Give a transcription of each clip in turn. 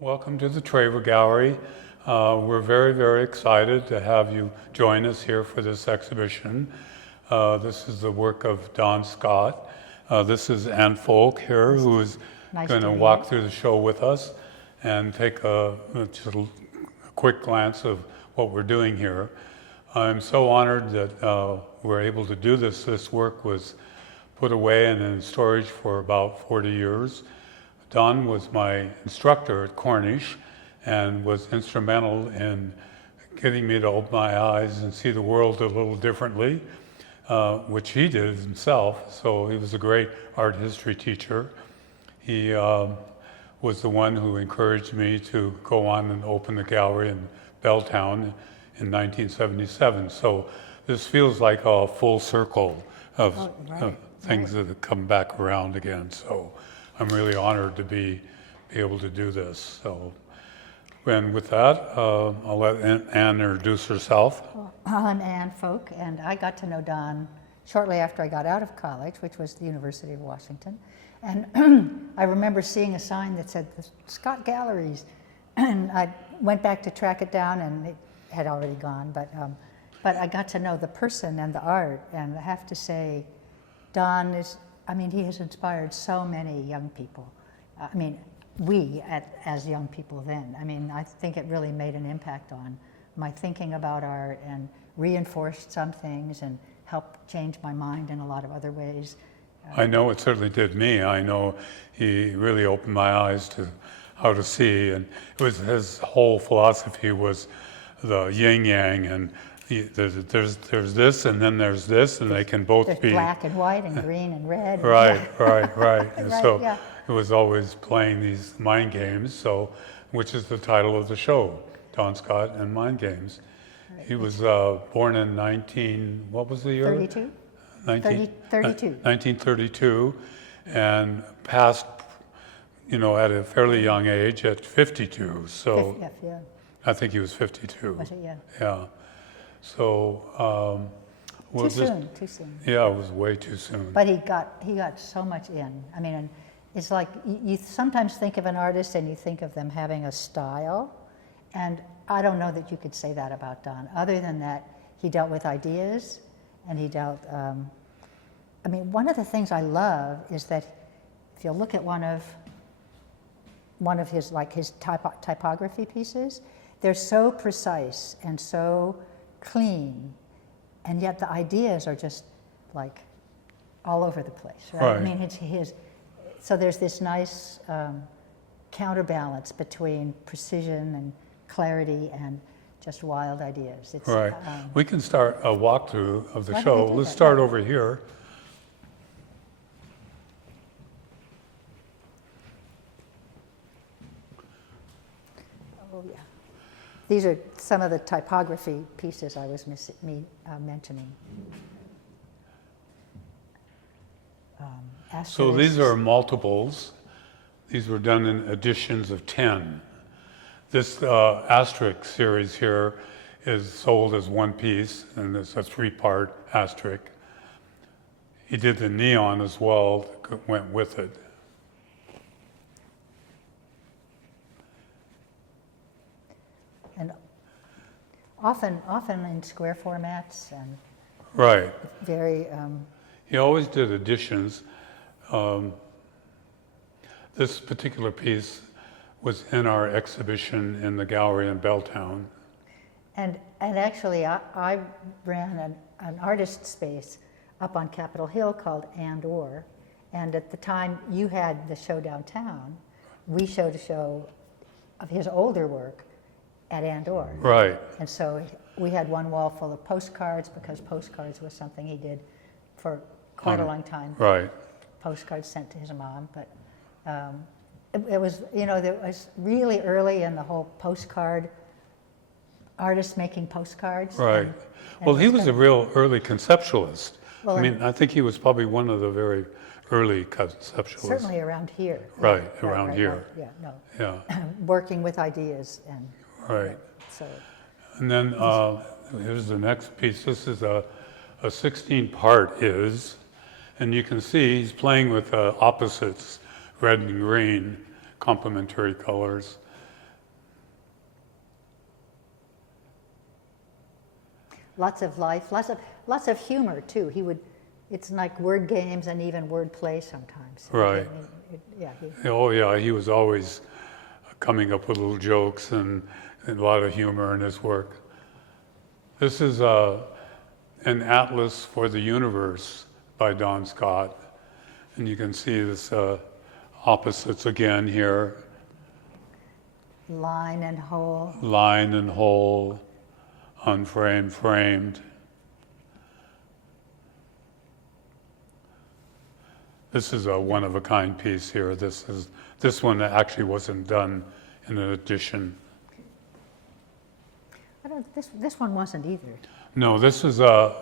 Welcome to the Traver Gallery. We're very, very excited to have you join us here for this exhibition. This is the work of Don Scott. This is Anne Focke here, who is going to walk through the show with us and take just a quick glance of what we're doing here. I'm so honored that we're able to do this. This work was put away and in storage for about 40 years. Don was my instructor at Cornish and was instrumental in getting me to open my eyes and see the world a little differently, which he did himself. So he was a great art history teacher. He was the one who encouraged me to go on and open the gallery in Belltown in 1977. So this feels like a full circle of things that have come back around again. So I'm really honored to be able to do this. So, and with that, I'll let Anne introduce herself. Well, I'm Anne Focke, and I got to know Don shortly after I got out of college, which was the University of Washington. And I remember seeing a sign that said the Scott Galleries, and I went back to track it down, and it had already gone. But I got to know the person and the art, and I have to say, Don is. I mean, he has inspired so many young people. I mean, as young people then. I mean, I think it really made an impact on my thinking about art and reinforced some things and helped change my mind in a lot of other ways. I know it certainly did me. I know he really opened my eyes to how to see, and it was his whole philosophy was the yin-yang, and there's this and then there's this, and they can both be black and white and green and red. Right. And Right, so yeah. it was always playing these mind games. So, which is the title of the show, Don Scott and Mind Games. Right. He was born in what was the year? 32. 1932, and passed, at a fairly young age at 52. So yeah. I think he was 52. Was it? Yeah. Yeah. So, too soon. Yeah, it was way too soon. But he got so much in. I mean, it's like you sometimes think of an artist and you think of them having a style, and I don't know that you could say that about Don. Other than that, he dealt with ideas, and he dealt. I mean, one of the things I love is that if you look at one of his typography pieces, they're so precise and so clean, and yet the ideas are just like all over the place, right? I mean, so there's this nice counterbalance between precision and clarity and just wild ideas. It's, right. We can start a walkthrough of the show. Let's that? start over here. Oh, yeah. These are some of the typography pieces I was mentioning. So these are multiples. These were done in editions of 10. This asterisk series here is sold as one piece, and it's a 3-part asterisk. He did the neon as well that went with it. And often in square formats and right. Very. He always did editions. This particular piece was in our exhibition in the gallery in Belltown. And actually, I ran an artist space up on Capitol Hill called and at the time you had the show downtown, we showed a show of his older work at Andor. Right. And so we had one wall full of postcards, because postcards was something he did for quite a long time. Right. Postcards sent to his mom, but it was, there was really early in the whole postcard, artists making postcards. Right. Well, he was a real early conceptualist. Well, I mean, I think he was probably one of the very early conceptualists. Certainly around here. Right, around here. Right. Yeah, no. Yeah. Working with ideas and. Right. So. And then here's the next piece. This is a 16-part and you can see he's playing with opposites, red and green, complementary colors. lots of life, lots of humor too. It's like word games and even word play sometimes. Right. Yeah. Oh yeah, he was always coming up with little jokes and a lot of humor in his work. This is an atlas for the universe by Don Scott, and you can see this opposites again here. Line and whole. Line and whole, unframed, framed. This is a one-of-a-kind piece here. This one actually wasn't done in an edition. This one wasn't either. No, this is a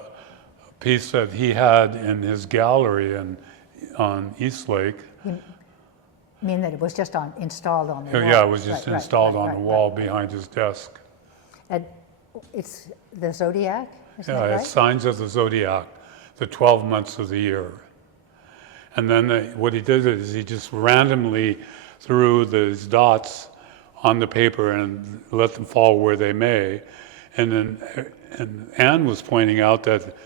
piece that he had in his gallery on East Lake. You mean that it was just installed on the wall? Yeah, it was just installed on the wall behind his desk. And it's the zodiac, isn't that Yeah, right? it's signs of the zodiac, the 12 months of the year. And then what he did is he just randomly threw these dots on the paper and let them fall where they may. And Anne was pointing out that,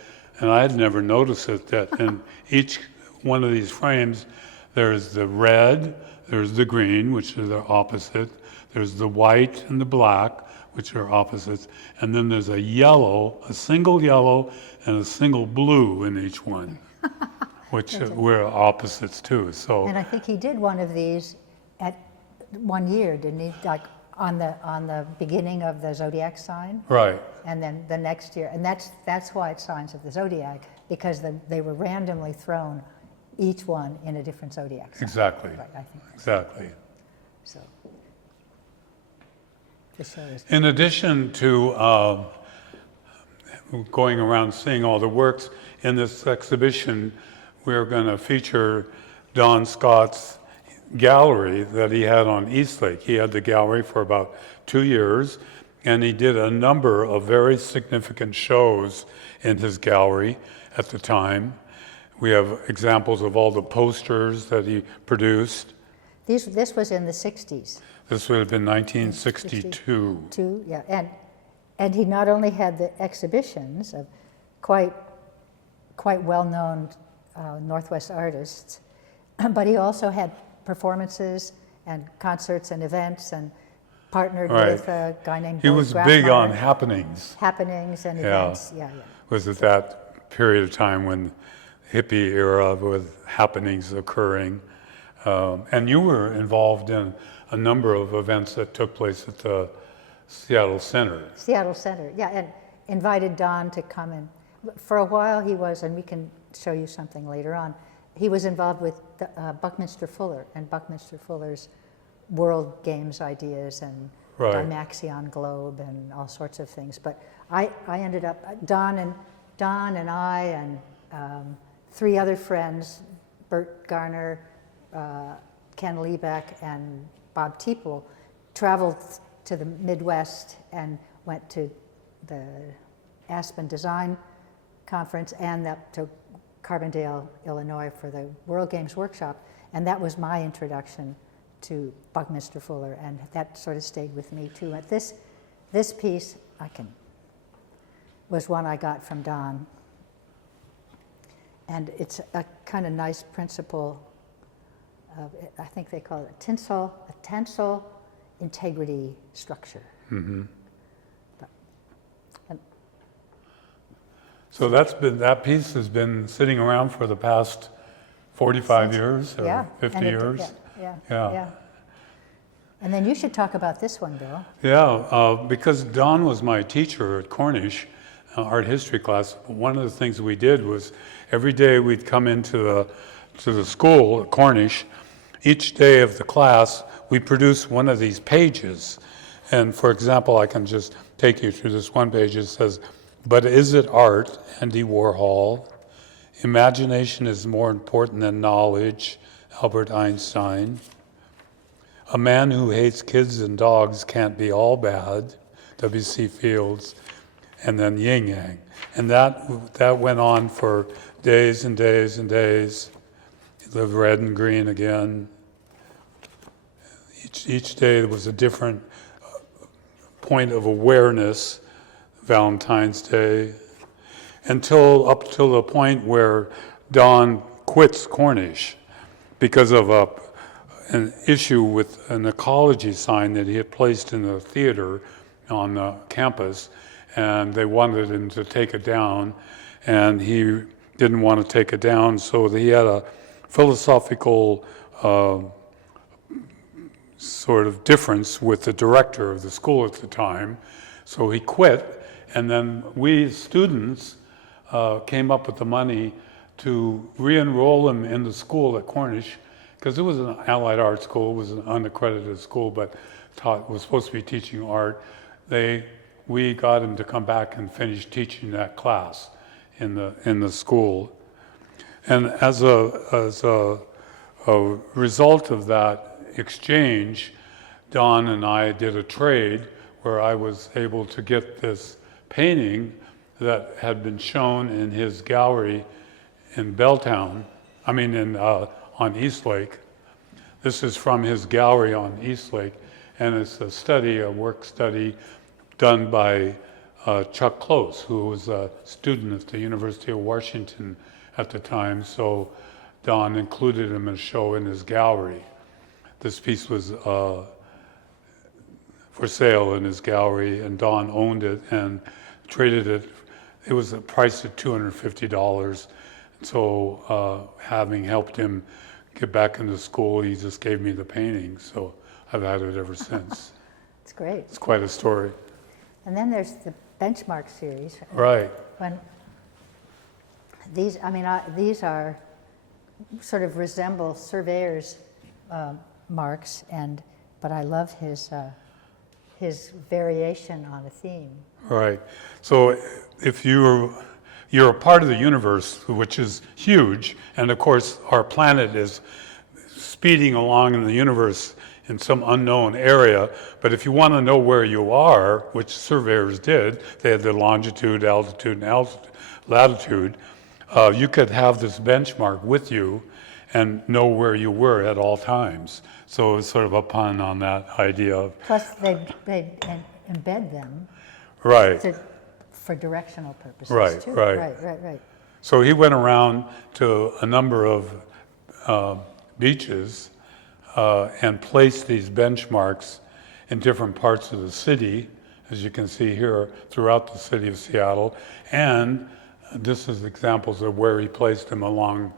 and I had never noticed it, that in each one of these frames, there's the red, there's the green, which are the opposite, there's the white and the black, which are opposites, and then there's a yellow, a single yellow, and a single blue in each one, which were opposites too. So. And I think he did one of these at 1 year, didn't he? Like on the beginning of the zodiac sign. Right. And then the next year, and that's why it's signs of the zodiac, because they were randomly thrown, each one in a different zodiac sign. Exactly. Right, I think. Exactly. So. Just show us. In addition to going around seeing all the works in this exhibition, we're going to feature Don Scott's gallery that he had on East Lake. He had the gallery for about 2 years, and he did a number of very significant shows in his gallery at the time. We have examples of all the posters that he produced. This was in the 60s. This would have been 1962. Yeah, and he not only had the exhibitions of quite well-known Northwest artists, but he also had performances and concerts and events, and partnered with a guy named He Bill was big Grafmeyer. on happenings. Happenings and events. Yeah. Was at that period of time when hippie era with happenings occurring. And you were involved in a number of events that took place at the Seattle Center. Seattle Center, yeah, and invited Don to come in. For a while he was, and we can show you something later on, he was involved with Buckminster Fuller and Buckminster Fuller's World Games ideas and Dymaxion Globe and all sorts of things. But I ended up, Don and I and 3 other friends, Bert Garner, Ken Liebeck, and Bob Teeple, traveled to the Midwest and went to the Aspen Design Conference and up to Carbondale, Illinois for the World Games Workshop. And that was my introduction to Buckminster Fuller, and that sort of stayed with me too. And this piece was one I got from Don. And it's a kind of nice principle of, I think they call it a tensile integrity structure. Mm-hmm. So that piece has been sitting around for the past 45 years or 50 years. Yeah. And then you should talk about this one, Bill. Yeah, because Don was my teacher at Cornish, art history class. One of the things we did was every day we'd come into the school at Cornish. Each day of the class, we produced one of these pages. And for example, I can just take you through this one page. It says, "But is it art, Andy Warhol? Imagination is more important than knowledge, Albert Einstein. A man who hates kids and dogs can't be all bad, W.C. Fields." And then yin yang. And that went on for days and days and days. The red and green again. Each day there was a different point of awareness Valentine's Day, up till the point where Don quits Cornish because of an issue with an ecology sign that he had placed in the theater on the campus, and they wanted him to take it down, and he didn't want to take it down, so he had a philosophical sort of difference with the director of the school at the time, so he quit, and then we students came up with the money to re-enroll him in the school at Cornish, because it was an allied art school, it was an unaccredited school, but was supposed to be teaching art. We got him to come back and finish teaching that class in the school. And as a result of that exchange, Don and I did a trade where I was able to get this painting that had been shown in his gallery in Belltown, on East Lake. This is from his gallery on East Lake, and it's a work study done by Chuck Close, who was a student at the University of Washington at the time, so Don included him in a show in his gallery. This piece was for sale in his gallery, and Don owned it and traded it. It was priced at $250. So having helped him get back into school, he just gave me the painting. So I've had it ever since. It's great. It's quite a story. And then there's the benchmark series. Right. When these are sort of resemble surveyor's marks, but I love his variation on a theme. Right. So if you're a part of the universe, which is huge, and of course our planet is speeding along in the universe in some unknown area, but if you want to know where you are, which surveyors did, they had the longitude, altitude, and latitude, you could have this benchmark with you and know where you were at all times. So it's sort of a pun on that idea of... Plus they embed them. Right. For directional purposes too. Right. So he went around to a number of beaches and placed these benchmarks in different parts of the city, as you can see here, throughout the city of Seattle. And this is examples of where he placed them along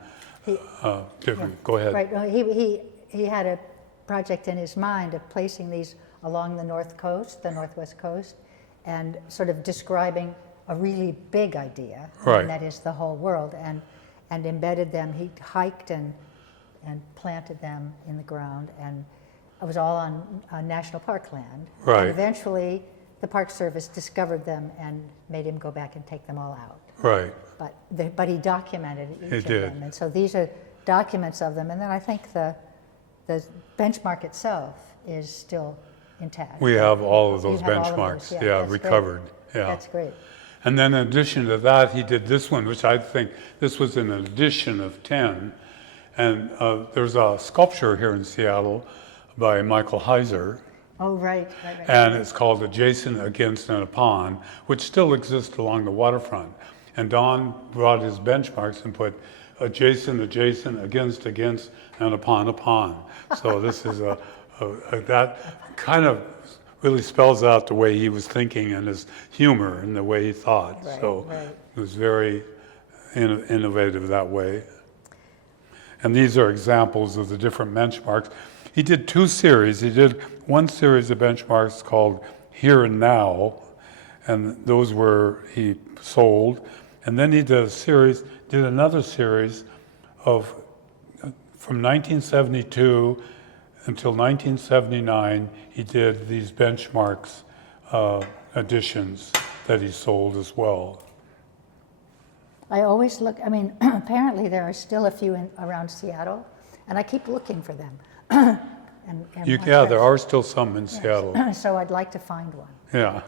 different. Go ahead. Right. Well, he had a project in his mind of placing these along the northwest coast, and sort of describing a really big idea, right. And that is the whole world, and embedded them. He hiked and planted them in the ground, and it was all on national park land. Right. And eventually, the Park Service discovered them and made him go back and take them all out. Right. But he documented each of them, and so these are documents of them. And then I think the benchmark itself is still intact. We have all of those You have all of benchmarks, those, yeah, recovered. Great. Yeah. That's great. And then in addition to that, he did this one, which I think this was an edition of 10. And there's a sculpture here in Seattle by Michael Heiser. Oh, right. And it's called Adjacent, Against, and Upon, which still exists along the waterfront. And Don brought his benchmarks and put adjacent, against, and upon. So this is that kind of really spells out the way he was thinking and his humor and the way he thought. Right, so right. It was very innovative that way. And these are examples of the different benchmarks. He did two series. He did one series of benchmarks called Here and Now, and those he sold. And then he did another series of, from 1972 until 1979, he did these benchmarks editions that he sold as well. I always look, apparently there are still a few around Seattle, and I keep looking for them. There are still some in Seattle. So I'd like to find one. Yeah,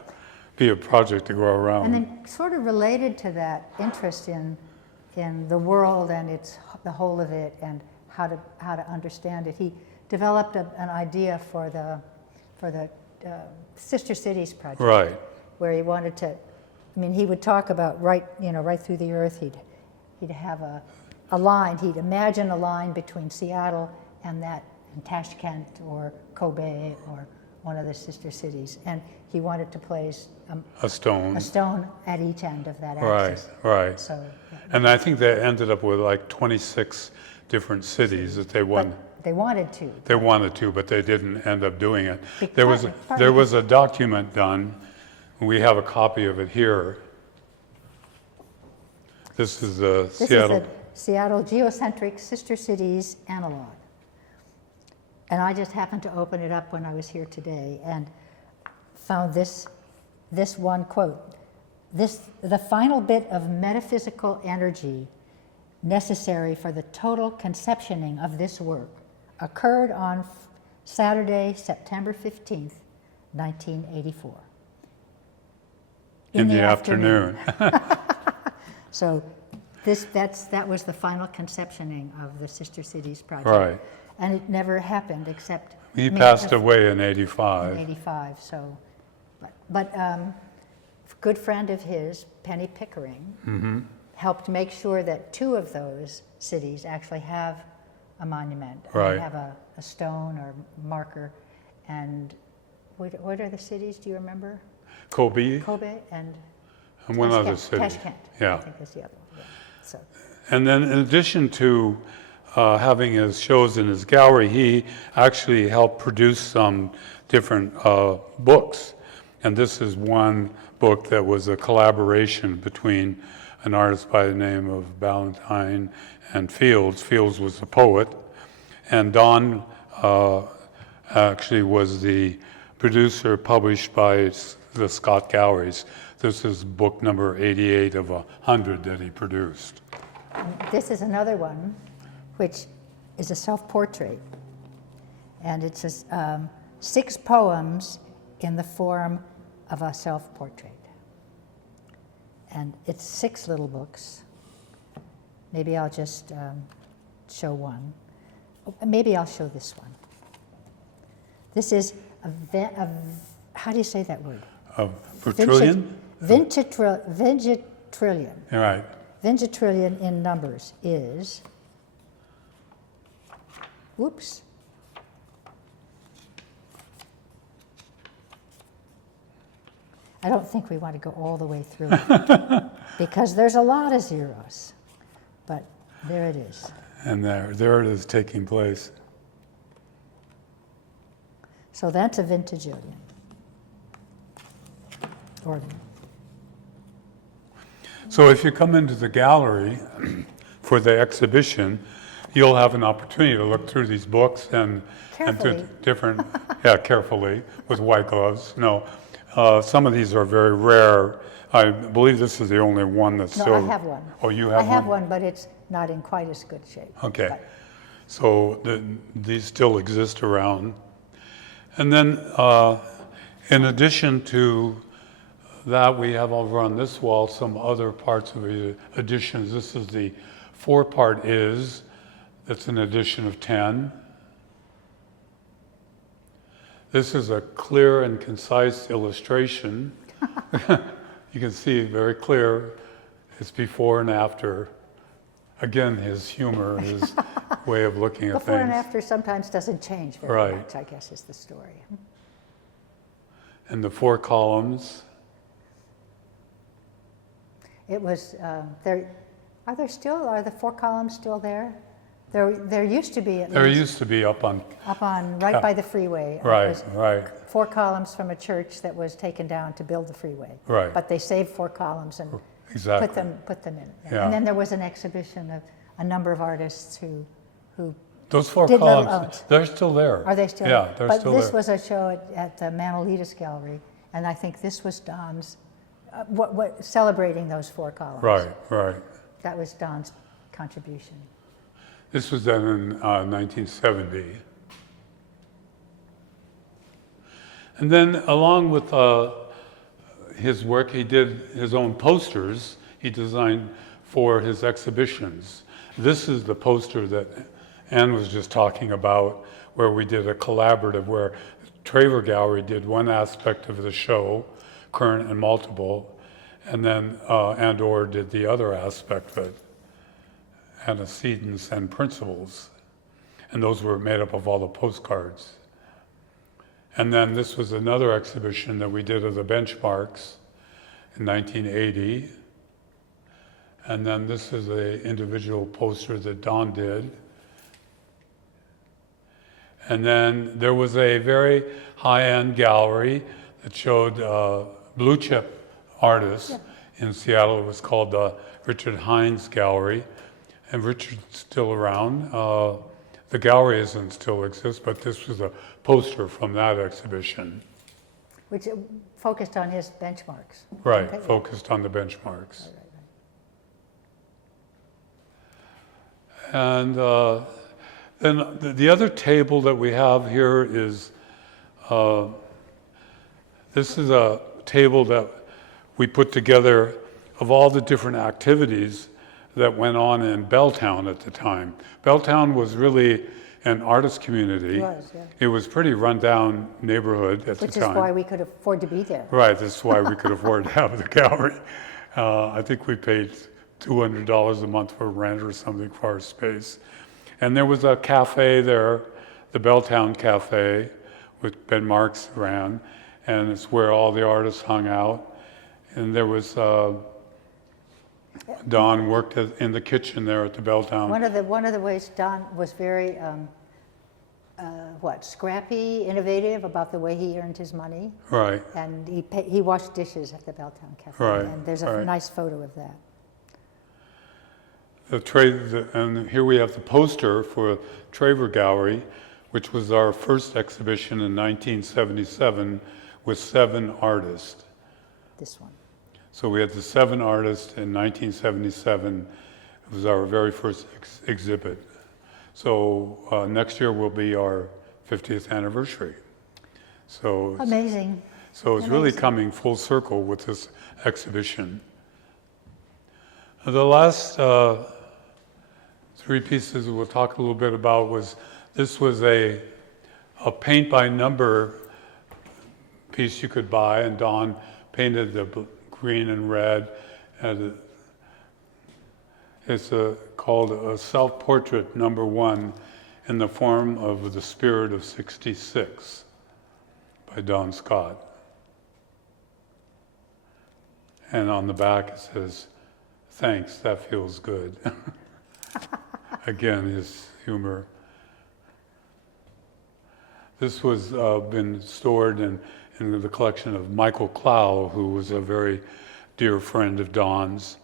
be a project to go around. And then sort of related to that interest in the world and the whole of it and how to understand it, he developed an idea for the Sister Cities project. Right. Where he wanted to I mean, he would talk about right through the earth. He'd have a line. He'd imagine a line between Seattle and that in Tashkent or Kobe or one of the sister cities, and he wanted to place a stone at each end of that axis. Right. So, and I think they ended up with like 26 different cities that they won. but they wanted to. They wanted to, but they didn't end up doing it. Because- There was a document done. We have a copy of it here. This is the Seattle. This is the Seattle Geocentric Sister Cities Analog. And I just happened to open it up when I was here today and found this one quote. The final bit of metaphysical energy necessary for the total conceptioning of this work occurred on Saturday, September 15th, 1984. In the afternoon. So that was the final conceptioning of the Sister Cities project. Right. And it never happened except... He passed away in 85. In 85, so... But a good friend of his, Pennie Pickering, helped make sure that 2 of those cities actually have a monument. Right. They have a stone or marker. And what are the cities, do you remember? Kobe Kobe and one other Tashkent. city. Tashkent, Yeah. I think that's the other one. Yeah. So, And then in addition to having his shows in his gallery, he actually helped produce some different books. And this is one book that was a collaboration between an artist by the name of Ballantyne and Fields. Fields was the poet. And Don actually was the producer, published by the Scott Galleries. This is book number 88 of 100 that he produced. this is another one, which is a self-portrait. And it says 6 poems in the form of a self-portrait. And it's 6 little books. Maybe I'll just show one. Maybe I'll show this one. This is how do you say that word? Vertrillion? Vingitrillion. Right. Vingitrillion in numbers is, whoops. I don't think we want to go all the way through it because there's a lot of zeros, but there it is. And there it is taking place. So that's a vingtillion. Or So if you come into the gallery for the exhibition, you'll have an opportunity to look through these books and Carefully. to different, carefully with white gloves. No, some of these are very rare. I believe this is the only one that's no, still. I have one. Oh, you have one? I have one, but it's not in quite as good shape. Okay, But so these still exist around. And then in addition to that, we have over on this wall some other parts of the editions. This is the 4-part is. That's an edition of 10. This is a clear and concise illustration. You can see very clear. It's before and after. Again, his humor, his way of looking at things. before and after sometimes doesn't change very Right. much, I guess is the story. And the 4 columns. It was, there. Are the 4 columns still there? There used to be at There least used to be up on, right by the freeway. It right, was right, 4 columns from a church that was taken down to build the freeway. Right. But they saved 4 columns and exactly. put them in. Yeah. And then there was an exhibition of a number of artists who Those 4 did little columns, odes. they're still there. Are they still? Yeah, they're but still this there. was a show at the Manolitas Gallery, and I think this was Don's, what celebrating those 4 columns. Right, right. That was Don's contribution. This was done in 1970. And then along with his work, he did his own posters he designed for his exhibitions. This is the poster that Anne was just talking about, where we did a collaborative, where Traver Gallery did one aspect of the show, current and multiple, and then and/or did the other aspect of it, antecedents and principles. And those were made up of all the postcards. And then this was another exhibition that we did of the benchmarks in 1980. And then this is an individual poster that Don did. And then there was a very high-end gallery that showed blue chip artists in Seattle. It was called the Richard Hines Gallery. And Richard's still around. The gallery doesn't still exist, but this was a poster from that exhibition. Which focused on his benchmarks. Right, Okay. focused on the benchmarks. Right. And then the other table that we have here is, this is a table that we put together of all the different activities that went on in Belltown at the time. Belltown was really an artist community. It was, yeah. It was pretty rundown neighborhood at the Which time. is why we could afford to be there. Right, that's why we could afford to have the gallery. I think we paid $200 a month for rent or something for our space. And there was a cafe there, the Belltown Cafe, which Ben Marks ran, and it's where all the artists hung out. And there was, Don worked in the kitchen there at the Belltown. One of the ways Don was very, scrappy, innovative about the way he earned his money. Right, And he washed dishes at the Belltown Cafe. Right, And there's a right. nice photo of that. and here we have the poster for Traver Gallery, which was our first exhibition in 1977 with 7 artists. This one. So we had the 7 artists in 1977. It was our very first exhibit. So next year will be our 50th anniversary. So Amazing. So it's really Amazing. coming full circle with this exhibition. The last 3 pieces we'll talk a little bit about this was a paint by number piece you could buy, and Don painted the green and red, and it's called a self-portrait number 1 in the form of the spirit of 66 by Don Scott. And on the back it says, "Thanks, that feels good." Again, his humor. This was been stored in the collection of Michael Clow, who was a very dear friend of Don's.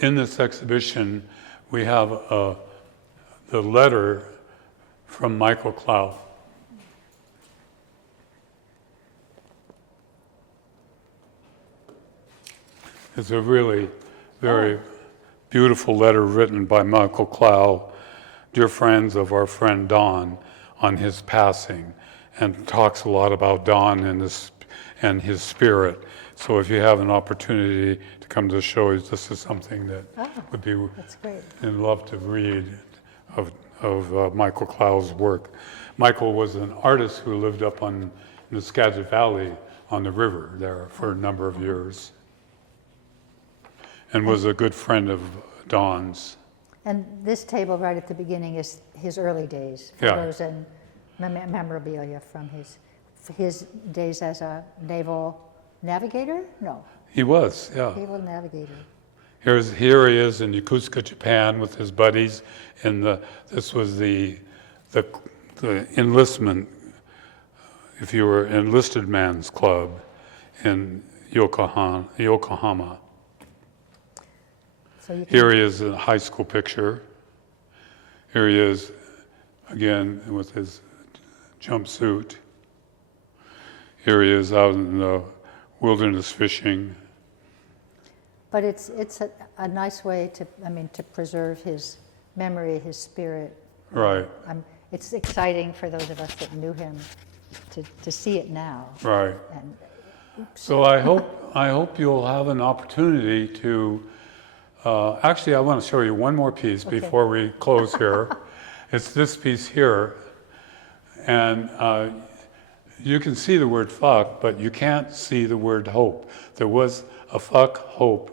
In this exhibition, we have the letter from Michael Clow. It's a really very beautiful letter written by Michael Clow, dear friends of our friend Don, on his passing, and talks a lot about Don and his spirit. So if you have an opportunity to come to the show, this is something that would be That's great. and love to read of Michael Clow's work. Michael was an artist who lived up in the Skagit Valley on the river there for a number of years, and was a good friend of Don's. And this table right at the beginning is his early days, Yeah. photos and memorabilia from his days as a naval navigator? No, He was, yeah. naval navigator. Here he is in Yokosuka, Japan, with his buddies. This was the enlistment, if you were enlisted man's club in Yokohama. So you can, Here he is in a high school picture. Here he is again with his jumpsuit. Here he is out in the wilderness fishing. but it's a nice way to preserve his memory, his spirit. Right, It's exciting for those of us that knew him to see it now. right. And So I hope you'll have an opportunity to, actually I want to show you one more piece before we close here. It's this piece here, and you can see the word fuck, but you can't see the word hope. There was a fuck hope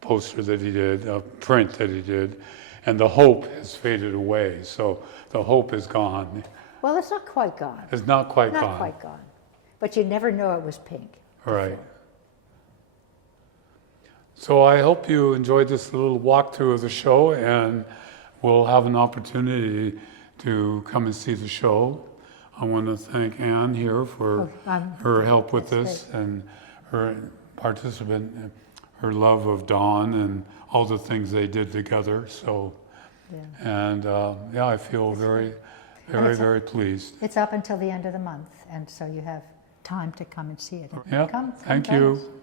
poster that he did, a print that he did, and the hope has faded away. So the hope is gone. Well, it's not quite gone. It's not quite Not gone. quite gone. But you never know it was pink. Right. So I hope you enjoyed this little walkthrough of the show, and we'll have an opportunity to come and see the show. I want to thank Anne here for her help with this and her participant, her love of Dawn and all the things they did together. So, and I feel very pleased. It's up until the end of the month, and so you have time to come and see it. Yeah, Come thank join us. you.